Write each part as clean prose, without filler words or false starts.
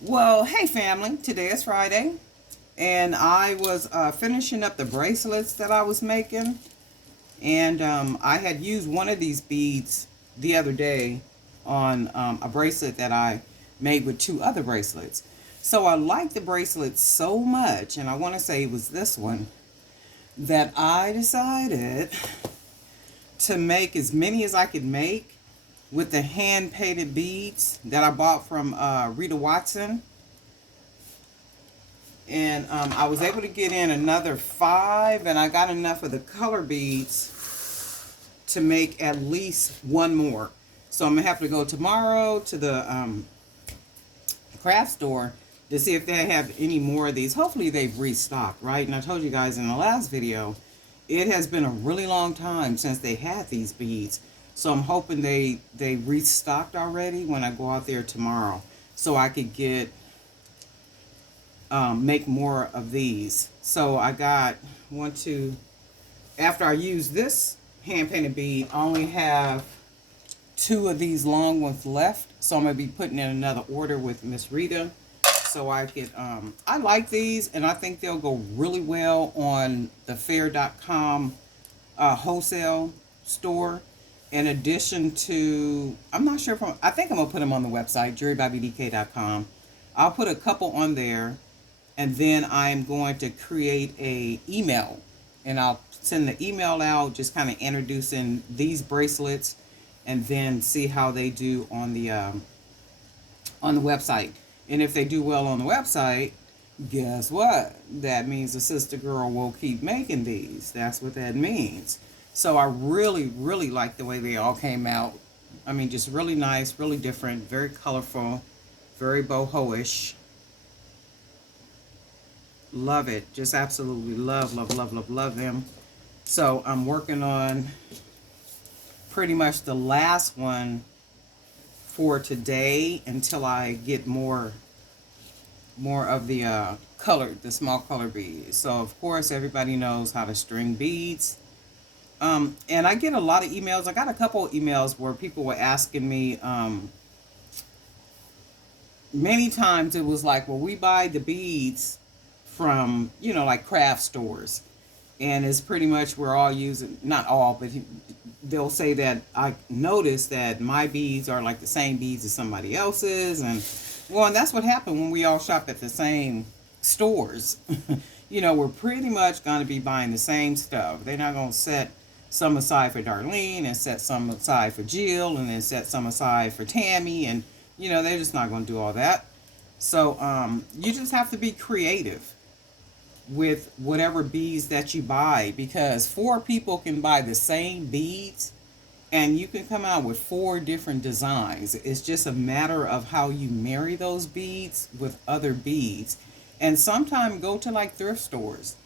Well, hey family, today is Friday, and I was finishing up the bracelets that I was making, and I had used one of these beads the other day on a bracelet that I made with two other bracelets. So I like the bracelet so much, and I want to say it was this one, that I decided to make as many as I could make with the hand painted beads that I bought from Rita Watson. And I was able to get in another 5, and I got enough of the color beads to make at least one more. So I'm gonna have to go tomorrow to the craft store to see if they have any more of these. Hopefully they've restocked, right? And I told you guys in the last video, it has been a really long time since they had these beads. So I'm hoping they restocked already when I go out there tomorrow, so I could get make more of these. So I got after I use this hand painted bead, I only have 2 of these long ones left. So I'm gonna be putting in another order with Miss Rita, so I could I like these, and I think they'll go really well on the fair.com wholesale store. In addition to, I'm not sure if I think I'm gonna put them on the website, jewelrybybdk.com. I'll put a couple on there, and then I'm going to create a email, and I'll send the email out just kind of introducing these bracelets, and then see how they do on the website. And if they do well on the website, guess what? That means the sister girl will keep making these. That's what that means. So I really, really like the way they all came out. I mean, just really nice, really different, very colorful, very boho-ish. Love it. Just absolutely love, love, love, love, love them. So I'm working on pretty much the last one for today until I get more of the the small color beads. So of course everybody knows how to string beads. And I get a lot of emails. I got a couple of emails where people were asking me, many times it was like, well, we buy the beads from, like craft stores. And it's pretty much we're all using, not all, but they'll say that I noticed that my beads are like the same beads as somebody else's. And well, and that's what happened when we all shop at the same stores. We're pretty much going to be buying the same stuff. They're not going to set some aside for Darlene and set some aside for Jill and then set some aside for Tammy. And, they're just not going to do all that. So you just have to be creative with whatever beads that you buy, because 4 people can buy the same beads and you can come out with 4 different designs. It's just a matter of how you marry those beads with other beads. And sometimes go to like thrift stores.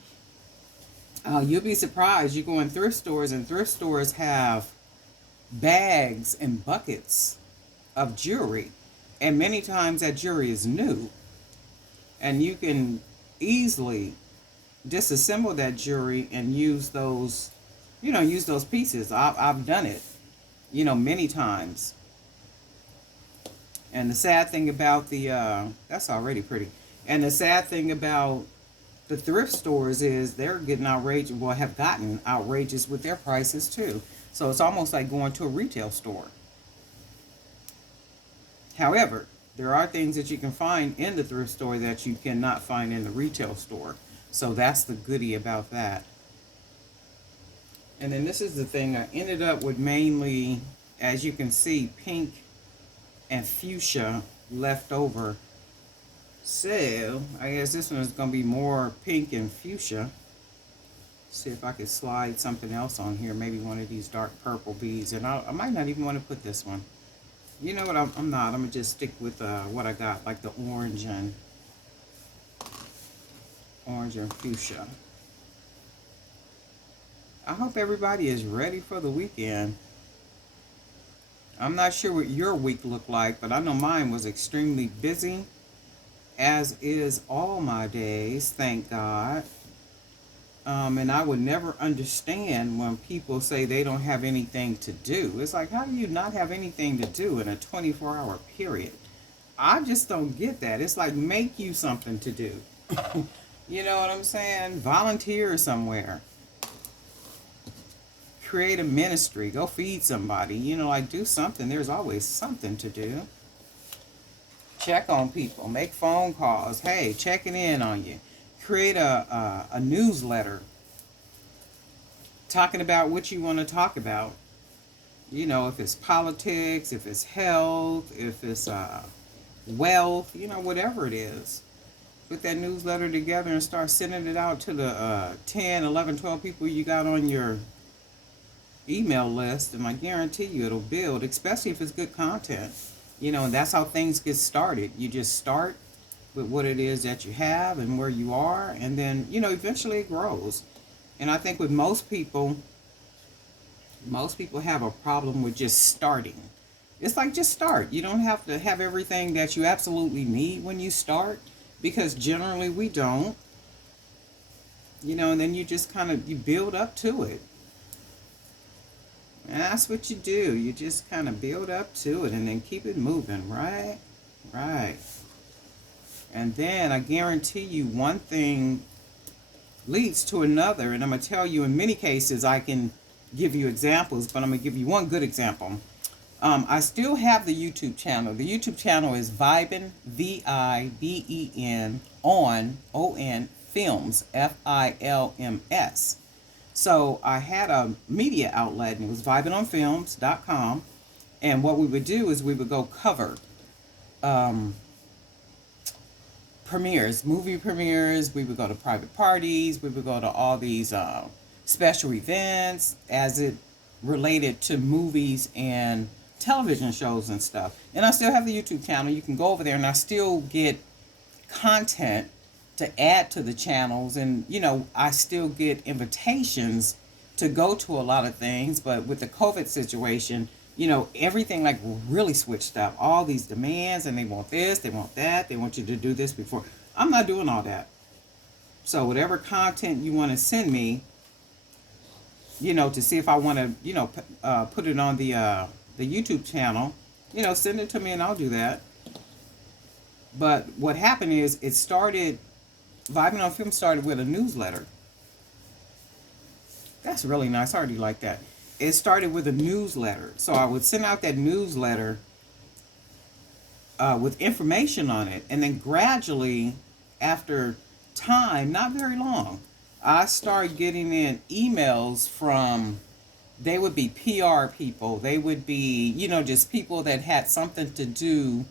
You'll be surprised. You go in thrift stores, and thrift stores have bags and buckets of jewelry, and many times that jewelry is new, and you can easily disassemble that jewelry and use those pieces. I've done it, many times. And the sad thing about that's already pretty. And the sad thing about the thrift stores is they're getting outrageous, well, have gotten outrageous with their prices too. So it's almost like going to a retail store. However, there are things that you can find in the thrift store that you cannot find in the retail store. So that's the goodie about that. And then this is the thing. I ended up with mainly, as you can see, pink and fuchsia left over. So I guess this one is going to be more pink and fuchsia. See if I could slide something else on here. Maybe one of these dark purple beads. And I might not even want to put this one. You know what? I'm not. I'm going to just stick with what I got, like the orange and fuchsia. I hope everybody is ready for the weekend. I'm not sure what your week looked like, but I know mine was extremely busy, as is all my days, thank God. And I would never understand when people say they don't have anything to do. It's like, how do you not have anything to do in a 24-hour period? I just don't get that. It's like, make you something to do. You know what I'm saying? Volunteer somewhere. Create a ministry. Go feed somebody. You know, like, do something. There's always something to do. Check on people. Make phone calls. Hey, checking in on you. Create a newsletter talking about what you want to talk about. You know, if it's politics, if it's health, if it's wealth, you know, whatever it is. Put that newsletter together and start sending it out to the 10, 11, 12 people you got on your email list, and I guarantee you it'll build, especially if it's good content. You know, and that's how things get started. You just start with what it is that you have and where you are, and then, you know, eventually it grows. And I think with most people have a problem with just starting. It's like, just start. You don't have to have everything that you absolutely need when you start, because generally we don't. You know, and then you just kind of, you build up to it. And that's what you do. You just kind of build up to it and then keep it moving, right? Right. And then I guarantee you one thing leads to another. And I'm going to tell you, in many cases, I can give you examples, but I'm going to give you one good example. I still have the YouTube channel. The YouTube channel is Vibin, VIBEN, on Films, FILMS. So I had a media outlet, and it was vibinonfilms.com. And what we would do is we would go cover premieres, movie premieres. We would go to private parties. We would go to all these special events as it related to movies and television shows and stuff. And I still have the YouTube channel. You can go over there, and I still get content to add to the channels, and you know, I still get invitations to go to a lot of things. But with the COVID situation, you know, everything like really switched up. All these demands, and they want this, they want that, they want you to do this before. I'm not doing all that. So whatever content you want to send me, you know, to see if I want to, you know, put it on the YouTube channel, you know, send it to me and I'll do that. But what happened is, it started, Vibing on Film started with a newsletter. That's really nice. I already like that. It started with a newsletter. So I would send out that newsletter with information on it. And then gradually, after time, not very long, I started getting in emails from, they would be PR people. They would be, you know, just people that had something to do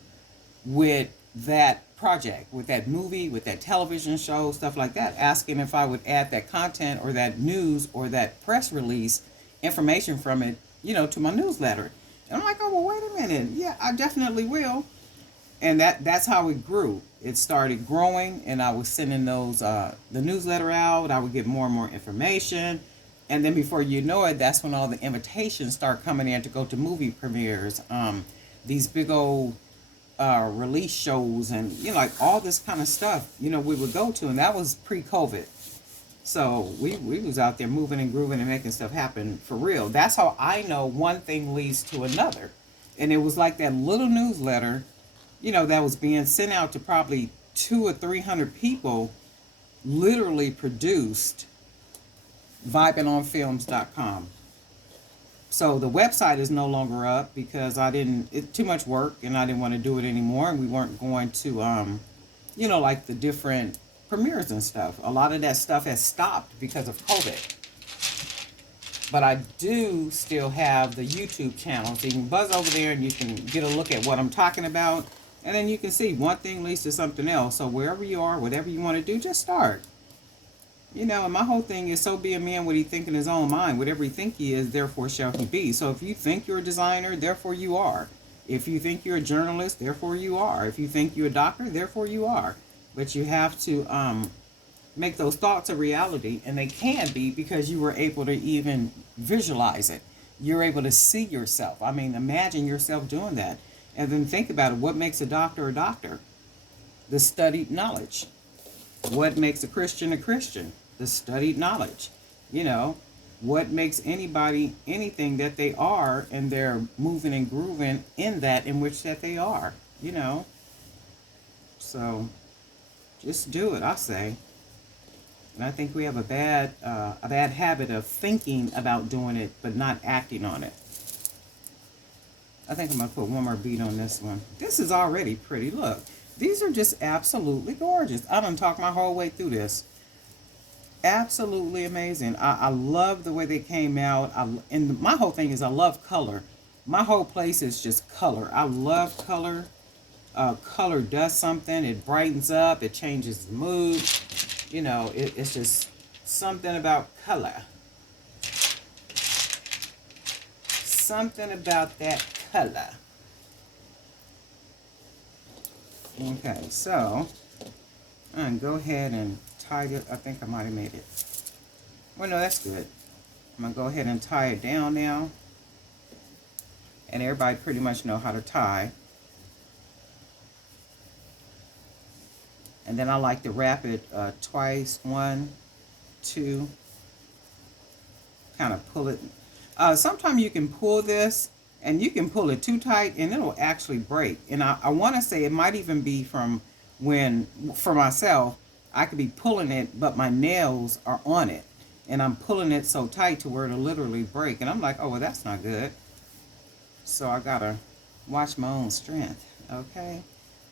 with that project, with that movie, with that television show, stuff like that, asking if I would add that content or that news or that press release information from it, you know, to my newsletter. And I'm like, oh, well, wait a minute. Yeah, I definitely will. And that's how it grew. It started growing, and I was sending those, the newsletter out. I would get more and more information. And then before you know it, that's when all the invitations start coming in to go to movie premieres, these big old release shows, and you know, like all this kind of stuff, you know, we would go to. And that was pre-COVID. So we was out there moving and grooving and making stuff happen for real. That's how I know one thing leads to another. And it was like that little newsletter, you know, that was being sent out to probably 200 or 300 people, literally produced vibinonfilms.com. So the website is no longer up because it's too much work, and I didn't want to do it anymore. And we weren't going to, you know, like the different premieres and stuff. A lot of that stuff has stopped because of COVID. But I do still have the YouTube channel. So you can buzz over there and you can get a look at what I'm talking about. And then you can see one thing leads to something else. So wherever you are, whatever you want to do, just start. You know, and my whole thing is, so be a man what he think in his own mind. Whatever he think he is, therefore shall he be. So if you think you're a designer, therefore you are. If you think you're a journalist, therefore you are. If you think you're a doctor, therefore you are. But you have to make those thoughts a reality, and they can be because you were able to even visualize it. You're able to see yourself. I mean, imagine yourself doing that. And then think about it. What makes a doctor a doctor? The studied knowledge. What makes a Christian a Christian? The studied knowledge. You know, what makes anybody anything that they are, and they're moving and grooving in that in which that they are, you know. So just do it, I say. And I think we have a bad habit of thinking about doing it, but not acting on it. I think I'm going to put one more bead on this one. This is already pretty. Look, these are just absolutely gorgeous. I done talked my whole way through this. Absolutely amazing. I love the way they came out. And my whole thing is I love color. My whole place is just color. I love color. Color does something. It brightens up. It changes the mood. You know, it's just something about color. Something about that color. Okay, so I'm going to go ahead and tie it. I think I might have made it. Well, no, that's good. I'm going to go ahead and tie it down now. And everybody pretty much know how to tie. And then I like to wrap it twice. 1, 2. Kind of pull it. Sometimes you can pull this and you can pull it too tight and it'll actually break. And I want to say it might even be from when, for myself, I could be pulling it, but my nails are on it. And I'm pulling it so tight to where it'll literally break. And I'm like, oh, well, that's not good. So I got to watch my own strength. Okay.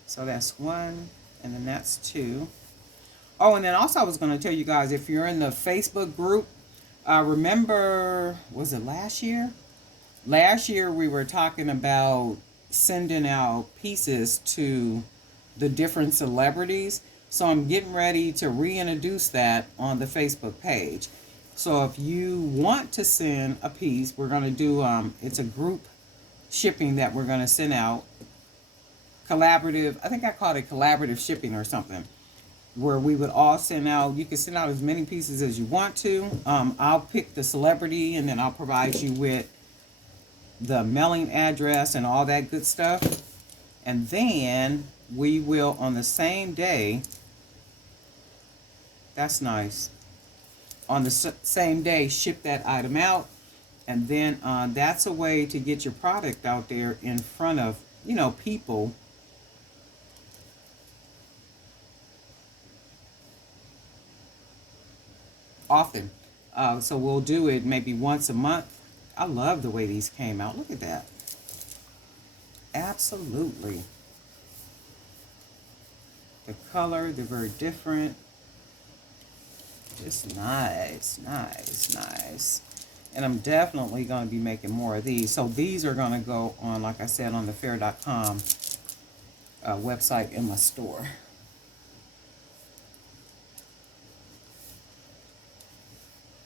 So that's 1, and then that's 2. Oh, and then also I was going to tell you guys, if you're in the Facebook group, remember, was it last year? Last year we were talking about sending out pieces to the different celebrities. So I'm getting ready to reintroduce that on the Facebook page. So if you want to send a piece, we're going to do, it's a group shipping that we're going to send out. Collaborative, I think I called it collaborative shipping or something, where we would all send out, you can send out as many pieces as you want to. I'll pick the celebrity and then I'll provide you with the mailing address and all that good stuff. And then we will, on the same day, that's nice, on the same day, ship that item out. And then that's a way to get your product out there in front of, you know, people. Often. So we'll do it maybe once a month. I love the way these came out. Look at that. Absolutely. The color, they're very different. Just nice, nice, nice. And I'm definitely going to be making more of these. So these are going to go on, like I said, on the fair.com website in my store.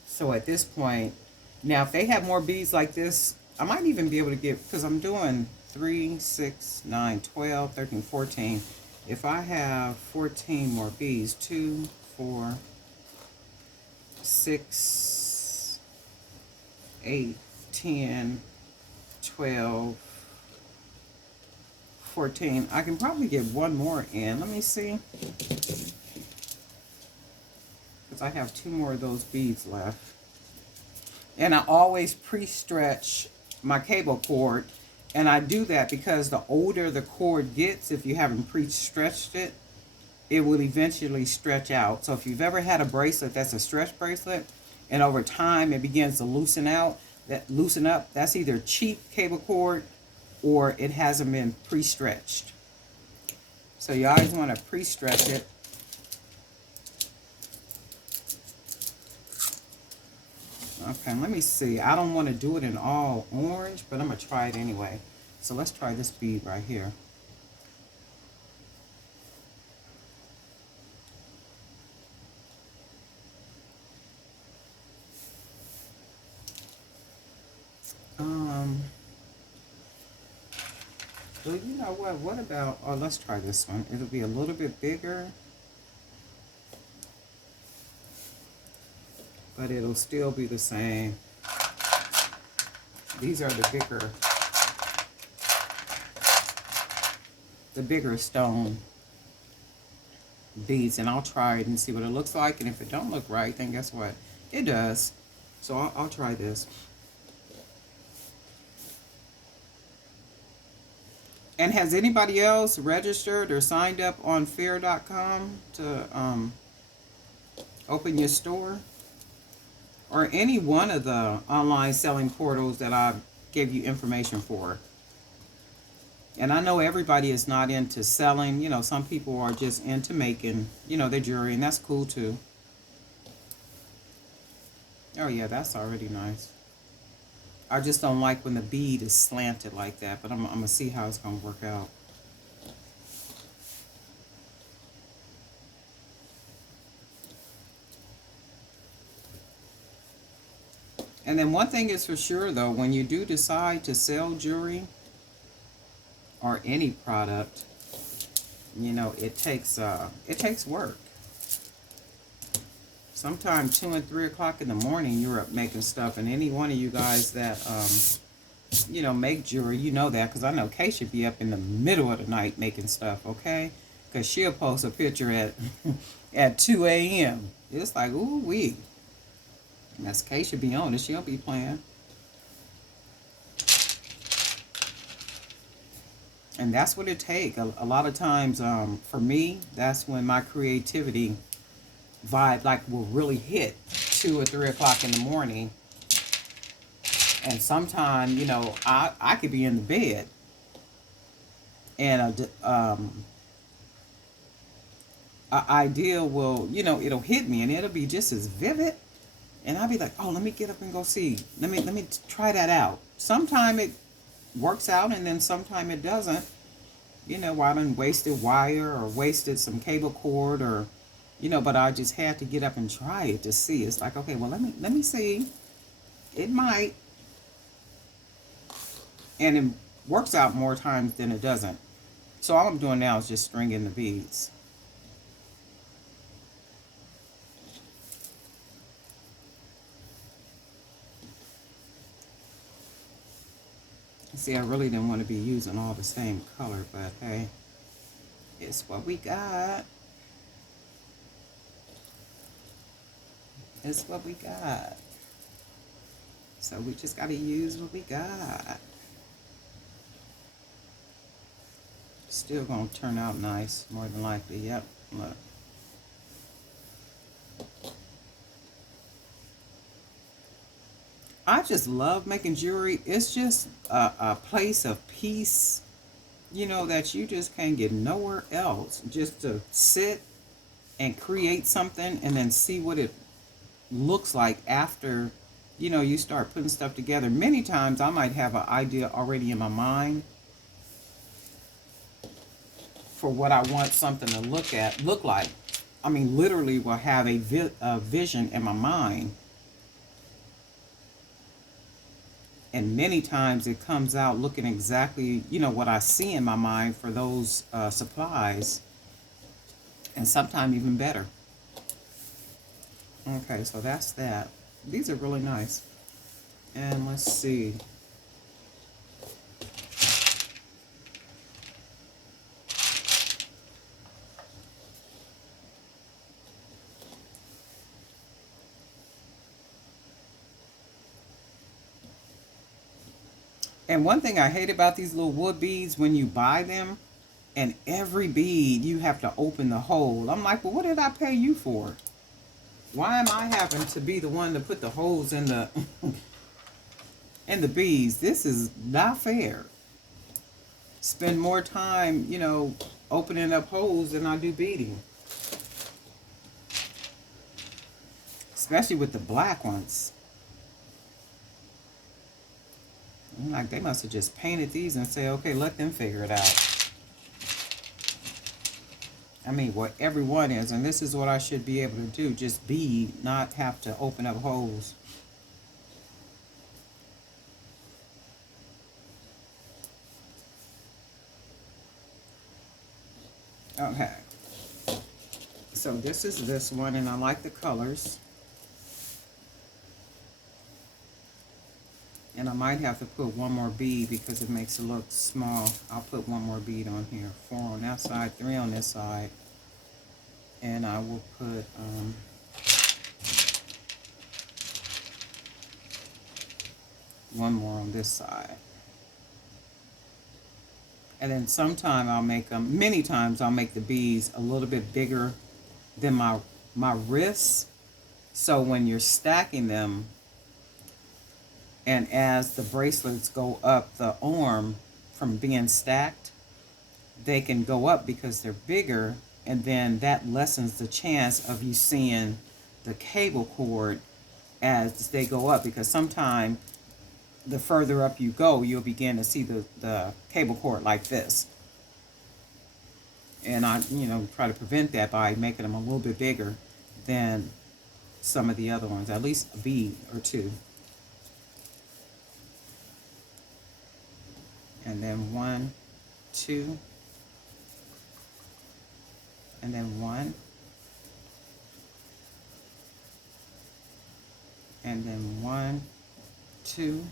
So at this point, now if they have more beads like this, I might even be able to get, because I'm doing 3, 6, 9, 12, 13, 14. If I have 14 more beads, 2, 4, 6, 8, 10, 12, 14. I can probably get one more in. Let me see. Because I have 2 more of those beads left. And I always pre-stretch my cable cord. And I do that because the older the cord gets, if you haven't pre-stretched it, it will eventually stretch out. So if you've ever had a bracelet that's a stretch bracelet, and over time it begins to loosen up, that's either cheap cable cord or it hasn't been pre-stretched. So you always want to pre-stretch it. Okay, let me see. I don't want to do it in all orange, but I'm going to try it anyway. So let's try this bead right here. Well, you know what about, oh, let's try this one. It'll be a little bit bigger, but it'll still be the same. These are the bigger stone beads, and I'll try it and see what it looks like. And if it don't look right, then guess what? It does. So I'll try this. And has anybody else registered or signed up on fair.com to open your store? Or any one of the online selling portals that I gave you information for? And I know everybody is not into selling. You know, some people are just into making, their jewelry, and that's cool too. Oh yeah, that's already nice. I just don't like when the bead is slanted like that, but I'm going to see how it's going to work out. And then one thing is for sure though, when you do decide to sell jewelry or any product, it takes work. Sometimes 2 and 3 o'clock in the morning you're up making stuff, and any one of you guys that make jewelry, you know that, because I know Kay should be up in the middle of the night making stuff, okay? Because she'll post a picture at at 2 a.m. It's like, ooh wee. That's Kay should be on it. She'll be playing. And that's what it takes. A lot of times, for me, that's when my creativity vibe like will really hit 2 or 3 o'clock in the morning. And sometimes, I could be in the bed and a idea will, it'll hit me and it'll be just as vivid. And I'll be like, oh, let me get up and go see. Let me try that out. Sometime it works out, and then sometime it doesn't. I done wasted wire or wasted some cable cord, or, but I just had to get up and try it to see. It's like, okay, well, let me see. It might. And it works out more times than it doesn't. So all I'm doing now is just stringing the beads. See, I really didn't want to be using all the same color, but hey, it's what we got. It's what we got. So we just got to use what we got. Still going to turn out nice, more than likely. Yep, look. I just love making jewelry. It's just a place of peace, that you just can't get nowhere else. Just to sit and create something and then see what it looks like after, you start putting stuff together. Many times I might have an idea already in my mind for what I want something to look like. I mean, literally will have a vision in my mind. And many times it comes out looking exactly, what I see in my mind for those supplies. And sometimes even better. Okay, so that's that. These are really nice. And let's see. And one thing I hate about these little wood beads, when you buy them, and every bead you have to open the hole. I'm like, well, what did I pay you for? Why am I having to be the one to put the holes in the in the beads? This is not fair. Spend more time, opening up holes than I do beading. Especially with the black ones. I'm like, they must have just painted these and say, okay, let them figure it out. I mean, what everyone is, and this is what I should be able to do, just bead, not have to open up holes. Okay. So this is this one, and I like the colors. And I might have to put one more bead because it makes it look small. I'll put one more bead on here. 4 on that side, 3 on this side. And I will put one more on this side. And then sometime I'll make them, many times I'll make the beads a little bit bigger than my wrists. So when you're stacking them, and as the bracelets go up the arm from being stacked, they can go up because they're bigger, and then that lessens the chance of you seeing the cable cord as they go up, because sometimes the further up you go, you'll begin to see the cable cord like this. And I, try to prevent that by making them a little bit bigger than some of the other ones, at least a bead or two. And then 1, 2, and then 1, and then 1, 2,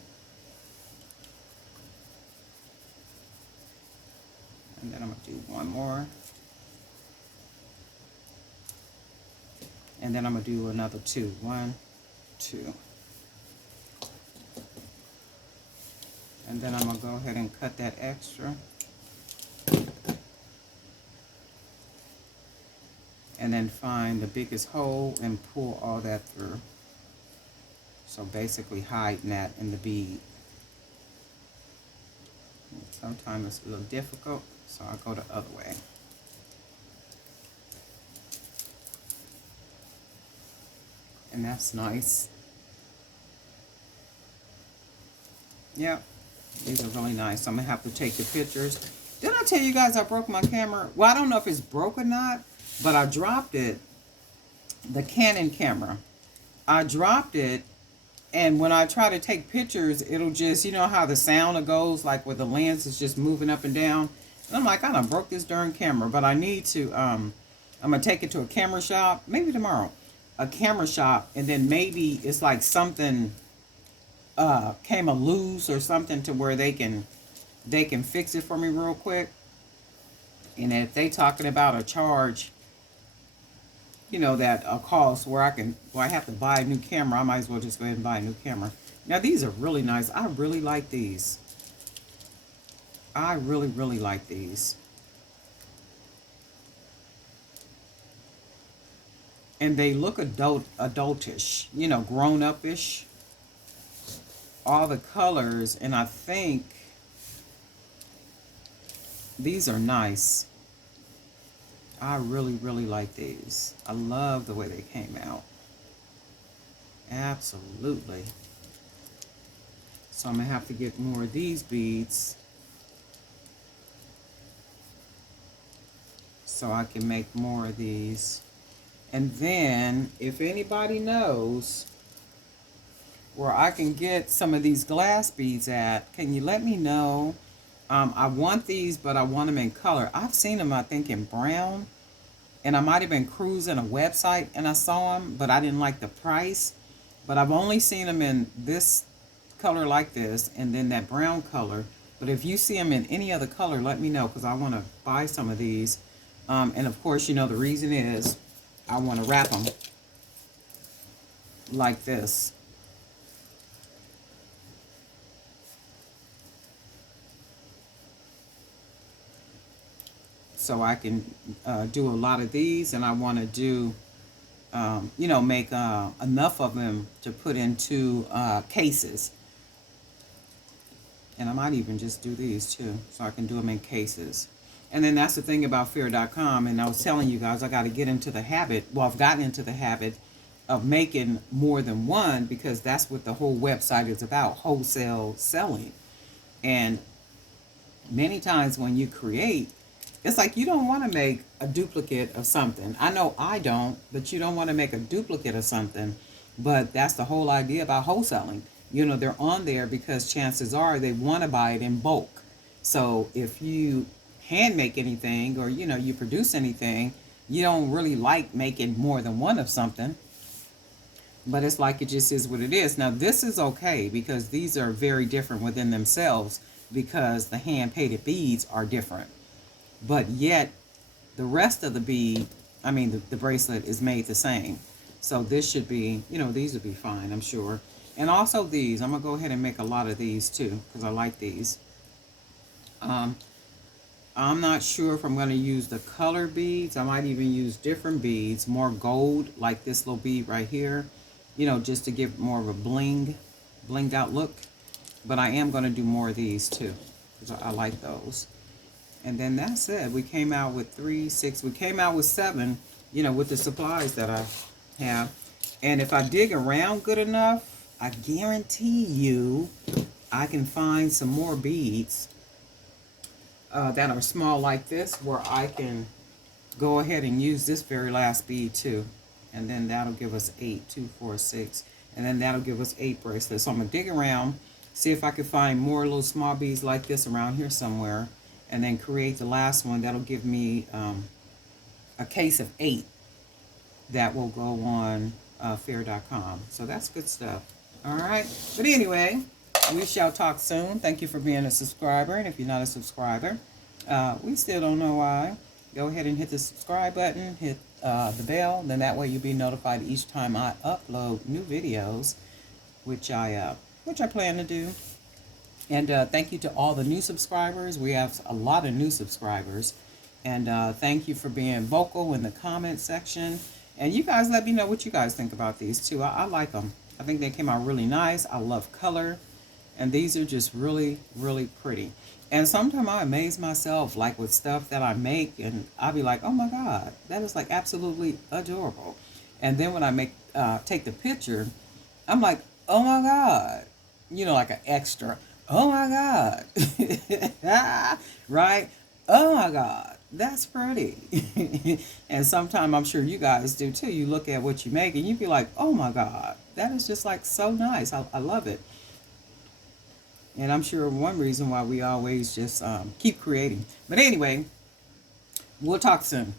and then I'm going to do one more, and then I'm going to do another 2. 1, 2. And then I'm going to go ahead and cut that extra. And then find the biggest hole and pull all that through. So basically hiding that in the bead. Sometimes it's a little difficult, so I'll go the other way. And that's nice. Yep. These are really nice. So I'm going to have to take the pictures. Did I tell you guys I broke my camera? Well, I don't know if it's broke or not, but I dropped it. The Canon camera. I dropped it, and when I try to take pictures, it'll just, you know how the sound goes, like where the lens is just moving up and down. And I'm like, I done broke this darn camera, but I need to, I'm going to take it to a camera shop, maybe tomorrow. A camera shop, and then maybe it's like something came loose or something to where they can fix it for me real quick. And if they talking about a charge, that a cost where I have to buy a new camera, I might as well just go ahead and buy a new camera. Now these are really nice. I really like these. I really, really like these. And they look adultish, grown up-ish. All the colors, and I think these are nice. I really, really like these. I love the way they came out. Absolutely. So I'm going to have to get more of these beads so I can make more of these. And then, if anybody knows where I can get some of these glass beads at, can you let me know? I want these, but I want them in color. I've seen them, I think, in brown. And I might have been cruising a website and I saw them, but I didn't like the price. But I've only seen them in this color like this, and then that brown color. But if you see them in any other color, let me know, because I want to buy some of these. And of course, the reason is I want to wrap them like this. So I can do a lot of these, and I want to do, make enough of them to put into cases. And I might even just do these too, so I can do them in cases. And then that's the thing about Fair.com, and I was telling you guys I got to get into the habit, well, I've gotten into the habit of making more than one, because that's what the whole website is about, wholesale selling. And many times when you create, it's like you don't want to make a duplicate of something. I know I don't, but you don't want to make a duplicate of something. But that's the whole idea about wholesaling. They're on there because chances are they want to buy it in bulk. So if you hand make anything, or you produce anything, you don't really like making more than one of something. But it's like it just is what it is. Now this is okay, because these are very different within themselves, because the hand painted beads are different. But yet the rest of the bead, the bracelet is made the same. So this should be, these would be fine, I'm sure. And also these, I'm going to go ahead and make a lot of these too, because I like these. I'm not sure if I'm going to use the color beads. I might even use different beads, more gold, like this little bead right here, you know, just to give more of a blinged out look. But I am going to do more of these too, because I like those. And then that's it. We came out with 3, 6. We came out with 7, you know, with the supplies that I have. And if I dig around good enough, I guarantee you I can find some more beads that are small like this, where I can go ahead and use this very last bead too. And then that'll give us 8, 2, 4, 6. And then that'll give us 8 bracelets. So I'm going to dig around, see if I can find more little small beads like this around here somewhere. And then create the last one. That'll give me a case of 8 that will go on fair.com. So that's good stuff. All right. But anyway, we shall talk soon. Thank you for being a subscriber. And if you're not a subscriber, we still don't know why. Go ahead and hit the subscribe button. Hit the bell. Then that way you'll be notified each time I upload new videos, which I plan to do. And thank you to all the new subscribers. We have a lot of new subscribers. And thank you for being vocal in the comment section. And you guys let me know what you guys think about these too. I like them. I think they came out really nice. I love color. And these are just really, really pretty. And sometimes I amaze myself, like with stuff that I make, and I'll be like, oh my God, that is like absolutely adorable. And then when I take the picture, I'm like, oh my God, you know, like an extra. Oh my God. Right? Oh my God. That's pretty. And sometimes I'm sure you guys do too. You look at what you make and you be like, oh my God, that is just like so nice. I love it. And I'm sure one reason why we always just keep creating. But anyway, we'll talk soon.